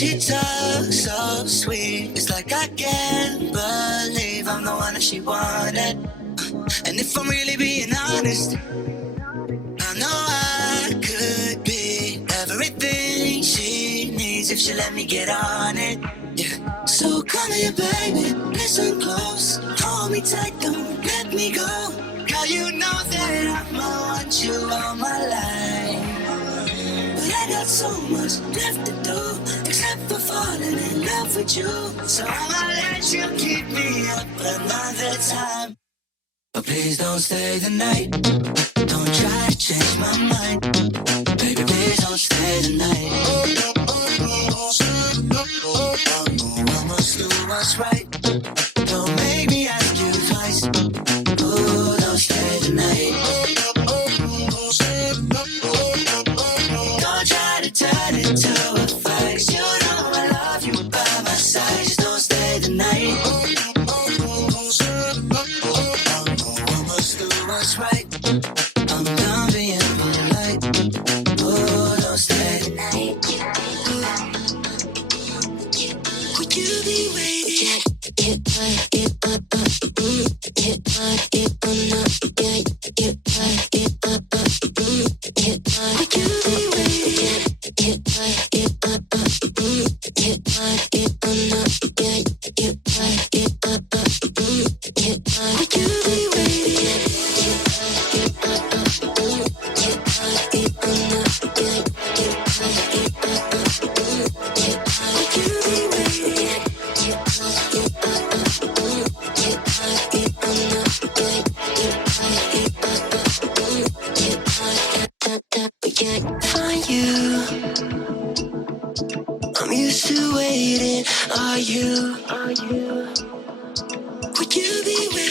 she talks so sweet, it's like I can't believe I'm the one that she wanted. And if I'm really being honest, I know I could be everything she needs if she let me get on it. Yeah. So come here, baby, listen close, hold me tight, don't let me go. Girl, you know that I'ma want you all my life. But I got so much left to do, except for falling in love with you. So I'ma let you keep me up another time. But please don't stay the night. Don't try to change my mind. Baby, please don't stay the night. I must do what's right. Don't make me ask you twice. Oh, don't stay the night. Don't try to turn it to a fight. You know I love you by my side. Just don't stay the night. What's right? I'm done being polite. Oh, don't stay the night. Would you be waiting? I'm used to waiting. Are you? Would you be waiting?